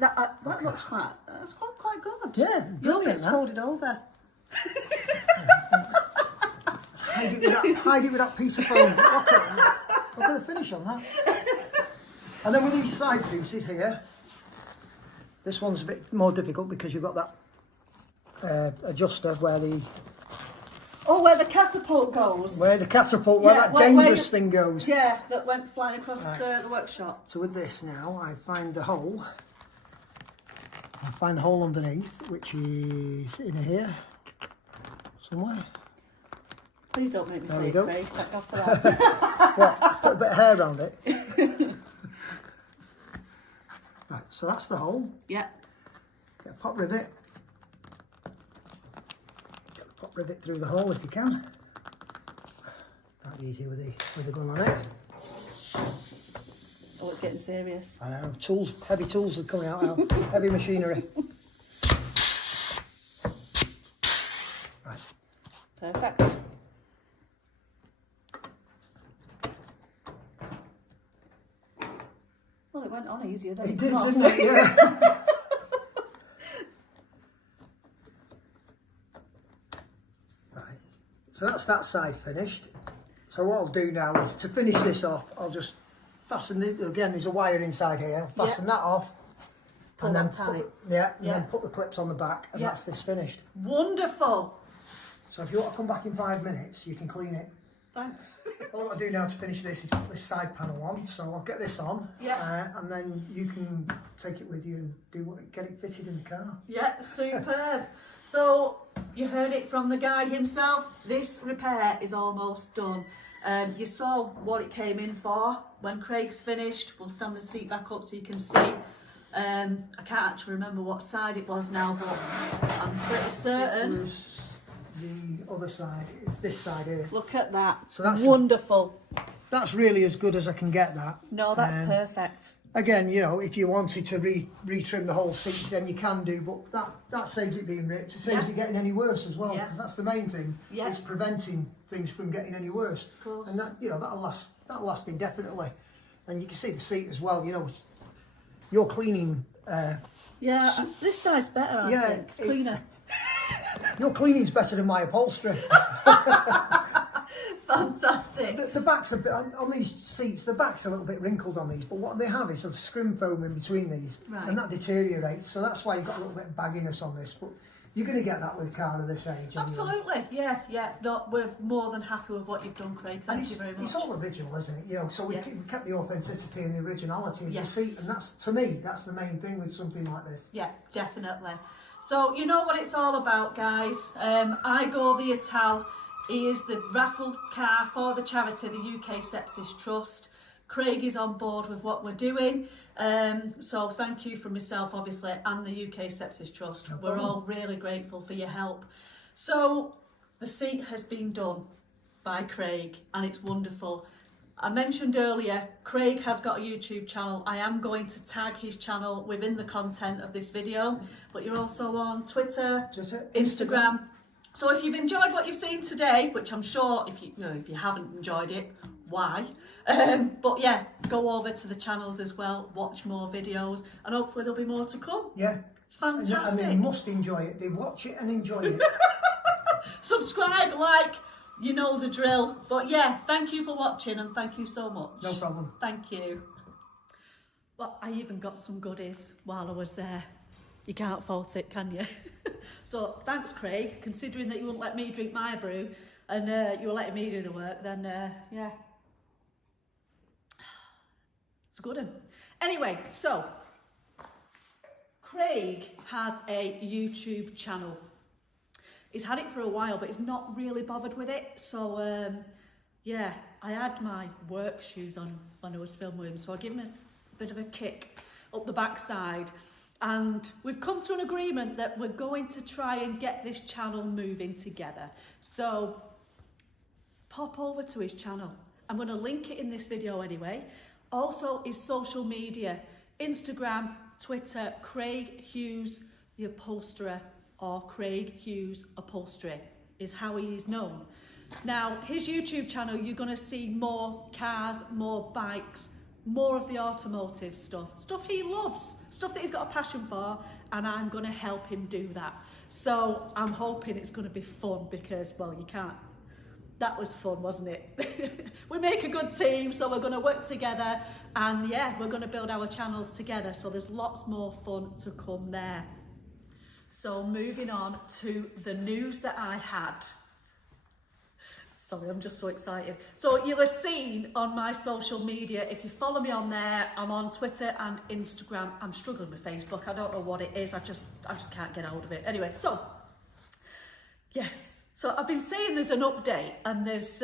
That looks quite good. Yeah, Your brilliant, bit's that. folded over. Hide it with that piece of foam. Look at the finish on that. And then with these side pieces here, this one's a bit more difficult because you've got that adjuster where the catapult goes. where the catapult, where Yeah, that where dangerous the- thing goes. Yeah, that went flying across Right. the workshop. So with this now, I find the hole. I find the hole underneath, which is in here somewhere. Please don't make me There say we it, go. Craig. Thank God for that. Well, put a bit of hair around it. Right, so that's the hole. Yeah. Get a pop rivet. Get the pop top rivet through the hole if you can. That'd be easy with the gun on it. Oh, it's getting serious. I know, tools, heavy tools are coming out now, heavy machinery. Right. Perfect. Well, it went on easier than It it did, didn't didn't it? Yeah. Right, so that's that side finished. So what I'll do now is to finish this off, I'll just fasten it, again there's a wire inside here, I'll fasten that off. Pull and then that tight. and then put the clips on the back, and that's this finished. Wonderful. So if you want to come back in 5 minutes, you can clean it. Thanks. All I've got to do now to finish this is put this side panel on. So I'll get this on, and then you can take it with you and get it fitted in the car. Yeah, superb. So you heard it from the guy himself. This repair is almost done. You saw what it came in for. When Craig's finished, we'll stand the seat back up so you can see. I can't actually remember what side it was now, but I'm pretty certain. It was the other side. It's this side here. Look at that. So that's wonderful. That's really as good as I can get that. No, that's perfect. Again, you know, if you wanted to retrim the whole seats, then you can do, but that saves it being ripped. It saves it getting any worse as well, because that's the main thing. It's preventing things from getting any worse. Of course. And that, you know, that'll last indefinitely. And you can see the seat as well. You know, you're cleaning. This side's better. I think it's cleaner. Your cleaning's better than my upholstery. Fantastic. The back's a bit on these seats. The back's a little bit wrinkled on these, but what they have is a scrim foam in between these, and that deteriorates. So that's why you've got a little bit of bagginess on this. But you're going to get that with a car of this age. Absolutely, anyway. Yeah. No, we're more than happy with what you've done, Craig. Thank you very much. It's all original, isn't it? You know, so we kept the authenticity and the originality of the seat, and that's, to me, that's the main thing with something like this. Yeah, definitely. So you know what it's all about, guys. I Go the Ital is the raffle car for the charity, the UK Sepsis Trust. Craig is on board with what we're doing. So thank you from myself, obviously, and the UK Sepsis Trust. We're all really grateful for your help. So the seat has been done by Craig, and it's wonderful. I mentioned earlier, Craig has got a YouTube channel. I am going to tag his channel within the content of this video, but you're also on Twitter, Instagram. So if you've enjoyed what you've seen today, which I'm sure if you haven't enjoyed it, why? But yeah, go over to the channels as well, watch more videos, and hopefully there'll be more to come. Yeah. Fantastic. And they must enjoy it. They watch it and enjoy it. Subscribe, like, you know the drill. But yeah, thank you for watching, and thank you so much. No problem. Thank you. Well, I even got some goodies while I was there. You can't fault it, can you? So thanks, Craig. Considering that you wouldn't let me drink my brew and you were letting me do the work, then yeah. It's a good one. Anyway, so Craig has a YouTube channel. He's had it for a while, but he's not really bothered with it. So yeah, I had my work shoes on when I was filming with him, so I give him a bit of a kick up the backside. And we've come to an agreement that we're going to try and get this channel moving together. So pop over to his channel. I'm going to link it in this video anyway. Also his social media, Instagram, Twitter, Craig Hughes the Upholsterer, or Craig Hughes Upholstery is how he is known. Now his YouTube channel, you're going to see more cars, more bikes, more of the automotive stuff he loves, stuff that he's got a passion for, and I'm going to help him do that. So I'm hoping it's going to be fun because, well, you can't. That was fun, wasn't it? We make a good team, so we're going to work together, and yeah, we're going to build our channels together, so there's lots more fun to come there. So moving on to the news that I had. Sorry, I'm just so excited. So you'll have seen on my social media, if you follow me on there, I'm on Twitter and Instagram. I'm struggling with Facebook. I don't know what it is. I just can't get hold of it. Anyway, so yes. So I've been saying there's an update and there's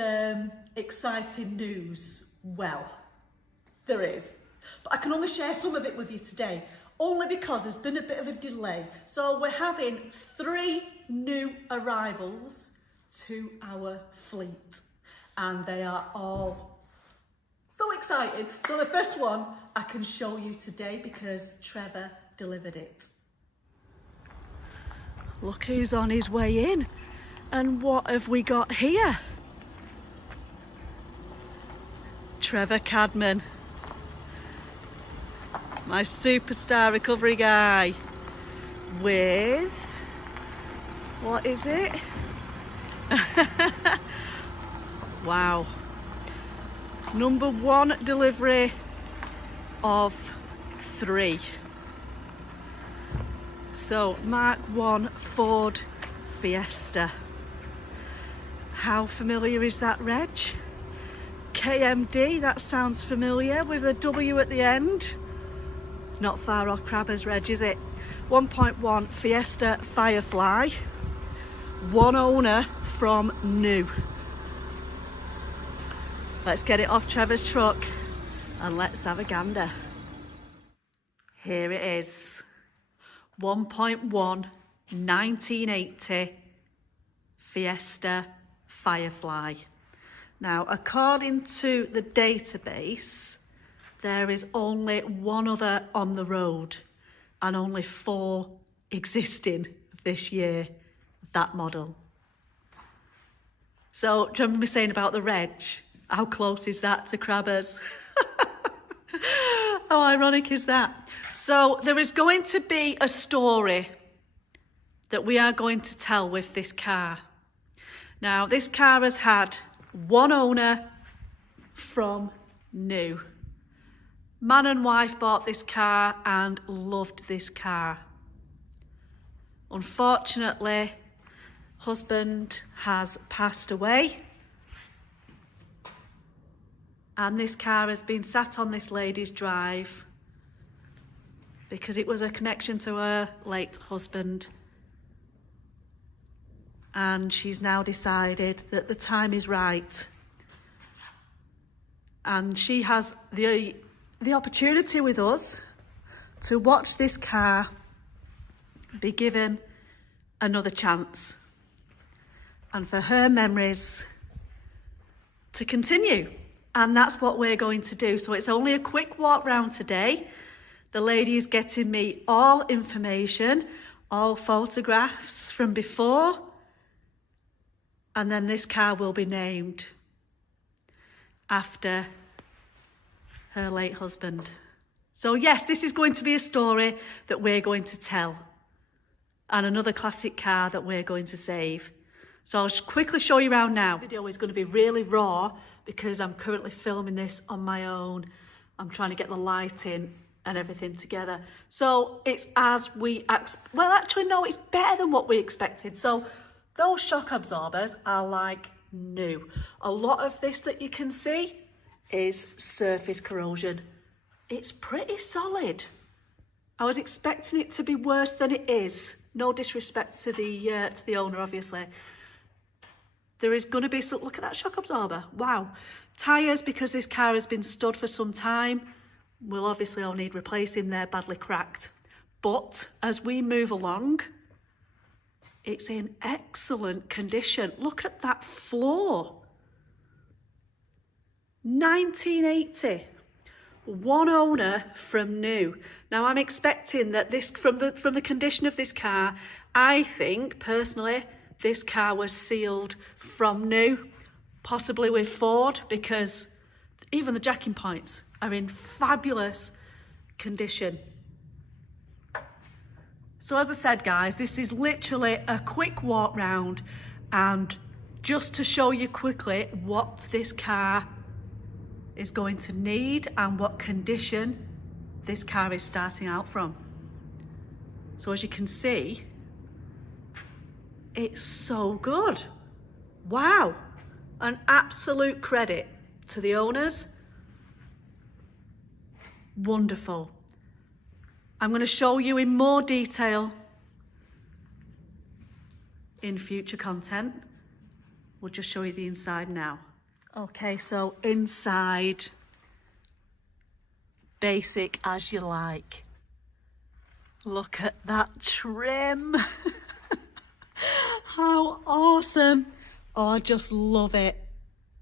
exciting news. Well, there is. But I can only share some of it with you today, only because there's been a bit of a delay. So we're having 3 new arrivals to our fleet, and they are all so exciting. So the first one I can show you today because Trevor delivered it. Look who's on his way in, and what have we got here? Trevor Cadman, my superstar recovery guy, with, what is it? Wow. Number 1 delivery of 3. So, Mark 1 Ford Fiesta. How familiar is that reg? KMD, that sounds familiar, with a W at the end. Not far off Crabber's reg, is it? 1.1 Fiesta Firefly. 1 owner from new. Let's get it off Trevor's truck and let's have a gander. Here it is. 1.1 1980 Fiesta Firefly. Now, according to the database, there is only 1 other on the road and only 4 existing this year of that model. So, do you remember me saying about the reg? How close is that to Crabber's? How ironic is that? So there is going to be a story that we are going to tell with this car. Now, this car has had 1 owner from new. Man and wife bought this car and loved this car. Unfortunately, husband has passed away. And this car has been sat on this lady's drive because it was a connection to her late husband. And she's now decided that the time is right. And she has the opportunity with us to watch this car be given another chance. And for her memories to continue. And that's what we're going to do. So it's only a quick walk round today. The lady is getting me all information, all photographs from before. And then this car will be named after her late husband. So yes, this is going to be a story that we're going to tell. And another classic car that we're going to save. So I'll just quickly show you around now. This video is going to be really raw because I'm currently filming this on my own. I'm trying to get the lighting and everything together. So it's as we, well actually no, it's better than what we expected. So those shock absorbers are like new. A lot of this that you can see is surface corrosion. It's pretty solid. I was expecting it to be worse than it is. No disrespect to the owner, obviously. There is going to be some, look at that shock absorber, wow. Tyres, because this car has been stood for some time, will obviously all need replacing, they're badly cracked. But as we move along, it's in excellent condition. Look at that floor. 1980, 1 owner from new. Now I'm expecting that this, from the condition of this car, I think personally, this car was sealed from new, possibly with Ford, because even the jacking points are in fabulous condition. So as I said, guys, this is literally a quick walk round and just to show you quickly what this car is going to need and what condition this car is starting out from. So as you can see, it's so good. Wow. An absolute credit to the owners. Wonderful. I'm going to show you in more detail in future content. We'll just show you the inside now. Okay, so inside, basic as you like. Look at that trim. How awesome. Oh, I just love it.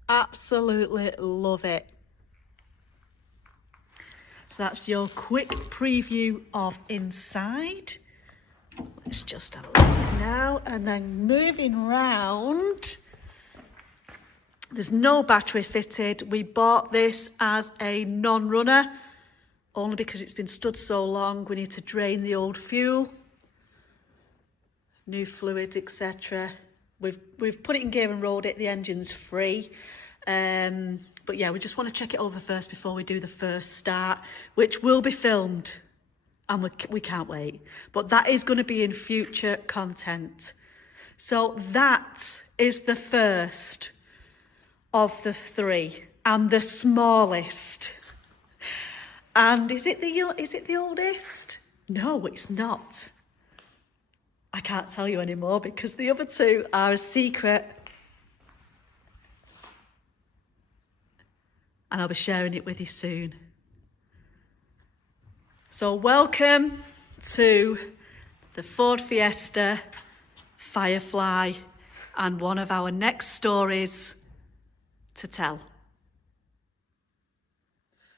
Absolutely love it. So that's your quick preview of inside. Let's just have a look now. And then moving round, there's no battery fitted. We bought this as a non-runner, only because it's been stood so long. We need to drain the old fuel, new fluids, etc. We've put it in gear and rolled it. The engine's free. But yeah, we just want to check it over first before we do the first start, which will be filmed, and we can't wait. But that is going to be in future content. So that is the first of the three, and the smallest. And is it the oldest? No, it's not. I can't tell you anymore because the other two are a secret. And I'll be sharing it with you soon. So welcome to the Ford Fiesta Firefly and one of our next stories to tell.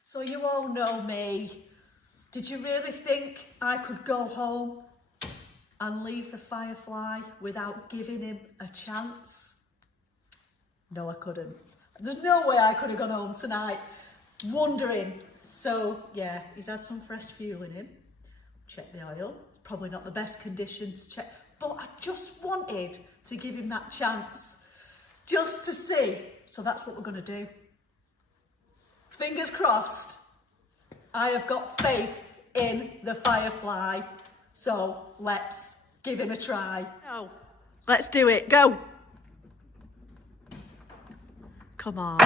So you all know me. Did you really think I could go home and leave the Firefly without giving him a chance? No, I couldn't. There's no way I could have gone home tonight wondering. So yeah, he's had some fresh fuel in him. Check the oil. It's probably not the best condition to check, but I just wanted to give him that chance just to see. So that's what we're going to do. Fingers crossed. I have got faith in the Firefly. So let's give him a try. Oh, let's do it. Go. Come on.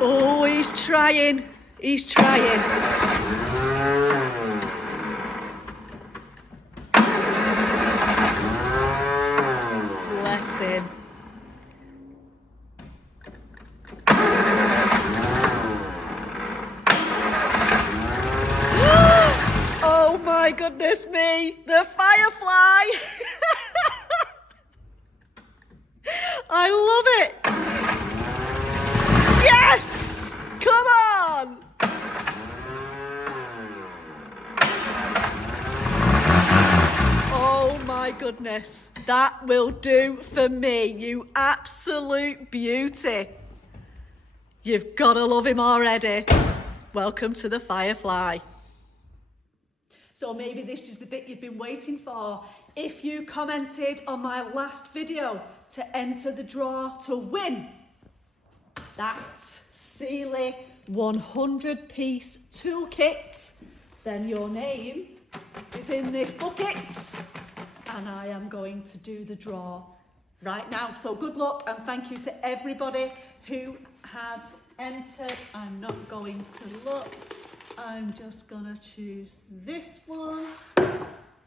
Oh, he's trying. He's trying. Bless him. Oh my goodness me, the Firefly. I love it. Yes! Come on! Oh my goodness. That will do for me, you absolute beauty. You've got to love him already. Welcome to the Firefly. So maybe this is the bit you've been waiting for. If you commented on my last video to enter the draw to win that Sealy 100-piece toolkit, then your name is in this bucket and I am going to do the draw right now. So good luck and thank you to everybody who has entered. I'm not going to look. I'm just gonna choose this one,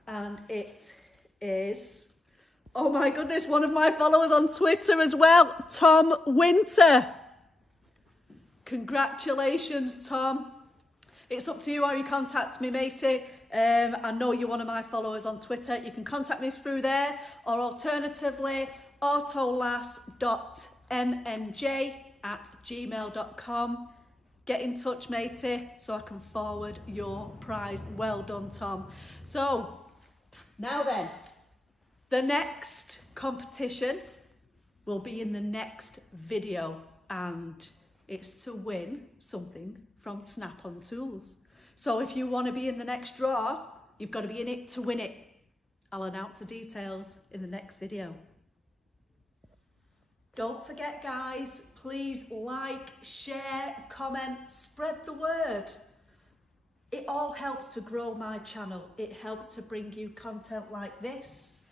and it is, oh my goodness, one of my followers on Twitter as well, Tom Winter. Congratulations, Tom. It's up to you how you contact me, matey. I know you're one of my followers on Twitter. You can contact me through there, or alternatively, autolass.mnj@gmail.com. Get in touch, matey, so I can forward your prize. Well done, Tom. So, now then, the next competition will be in the next video, and it's to win something from Snap-on Tools. So if you want to be in the next draw, you've got to be in it to win it. I'll announce the details in the next video. Don't forget, guys, please like, share, comment, spread the word. It all helps to grow my channel. It helps to bring you content like this.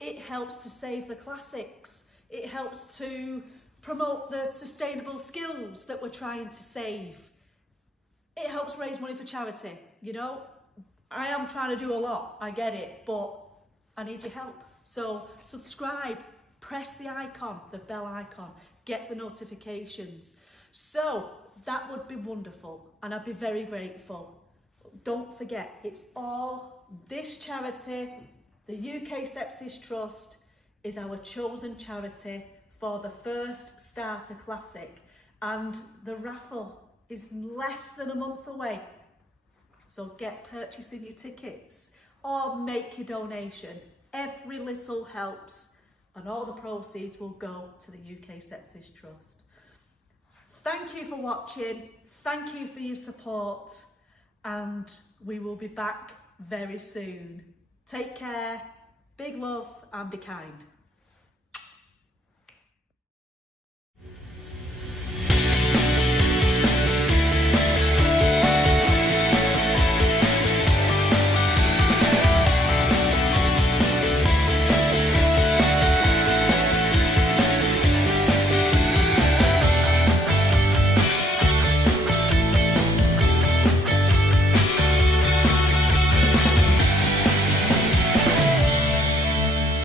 It helps to save the classics. It helps to promote the sustainable skills that we're trying to save. It helps raise money for charity. You know, I am trying to do a lot, I get it, but I need your help. So subscribe. Press the icon, the bell icon, get the notifications. So that would be wonderful and I'd be very grateful. Don't forget, it's all this charity, the UK Sepsis Trust, is our chosen charity for the first starter classic, and the raffle is less than a month away. So get purchasing your tickets or make your donation. Every little helps, and all the proceeds will go to the UK Sepsis Trust. Thank you for watching, thank you for your support, and we will be back very soon. Take care, big love and be kind.